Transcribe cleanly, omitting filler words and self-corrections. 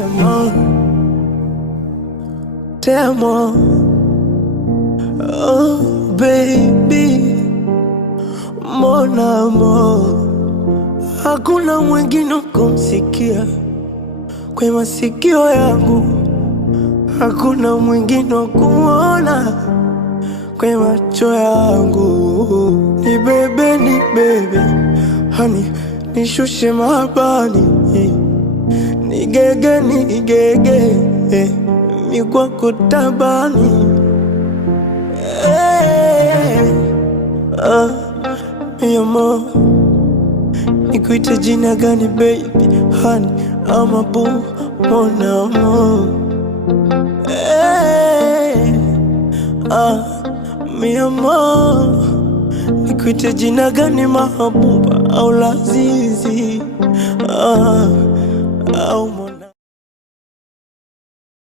amor, te amo. Oh baby, mon amour, hakuna mwingine kumsikia kwa masikio yangu, hakuna mwingine kumuona kwa macho yangu. Ni bebe, honey, nishushe mabani, nigege, mi kwako tabani. Mi amor, nikuite jina gani baby, honey, ama boo, mon amour. Mi amor, nikuite jina gani, mahabuba au lazizi, au